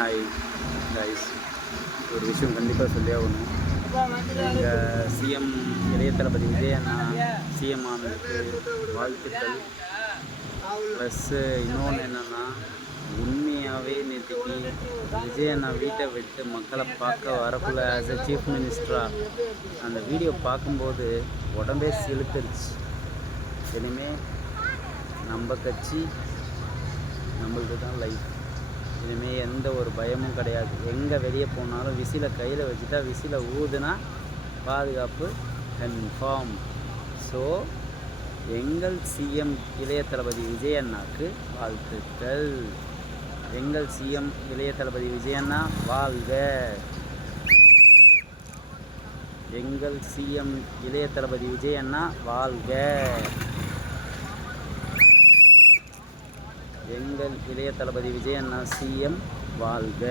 Hi guys, ஒரு விஷயம் கண்டிப்பாக சொல்லி ஆகணும். எங்கள் சிஎம் இளைய தளபதி விஜய் அண்ணா சிஎம் ஆனதுக்கு வாழ்த்துக்கள். ப்ளஸ்ஸு இன்னொன்று என்னென்னா, உண்மையாகவே நேற்றுக்கு விஜய் அண்ணா வீட்டை விட்டு மக்களை பார்க்க வரக்குள்ள ஆஸ் எ சீஃப் மினிஸ்டராக அந்த வீடியோ பார்க்கும்போது உடம்பே செலுத்துருச்சு. இனிமேல் நம்ம கட்சி நம்மளுக்கு தான் லைஃப். இனிமேல் எந்த ஒரு பயமும் கிடையாது. எங்கே வெளியே போனாலும் விசிலை கையில் வச்சுட்டா விசிலை ஊதுனா பாதுகாப்பு கன்ஃபார்ம். ஸோ எங்கள் சிஎம் இளைய தளபதி விஜய் அண்ணாக்கு வாழ்த்துக்கள். எங்கள் சிஎம் இளைய தளபதி விஜய் அண்ணா வாழ்க. எங்கள் சிஎம் இளைய தளபதி விஜய் அண்ணா வாழ்க. எங்கள் இளைய தளபதி விஜய் அண்ணா சிஎம் வாழ்க.